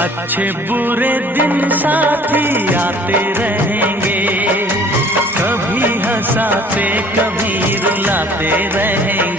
अच्छे बुरे दिन साथी आते रहेंगे, कभी हंसाते कभी रुलाते रहेंगे।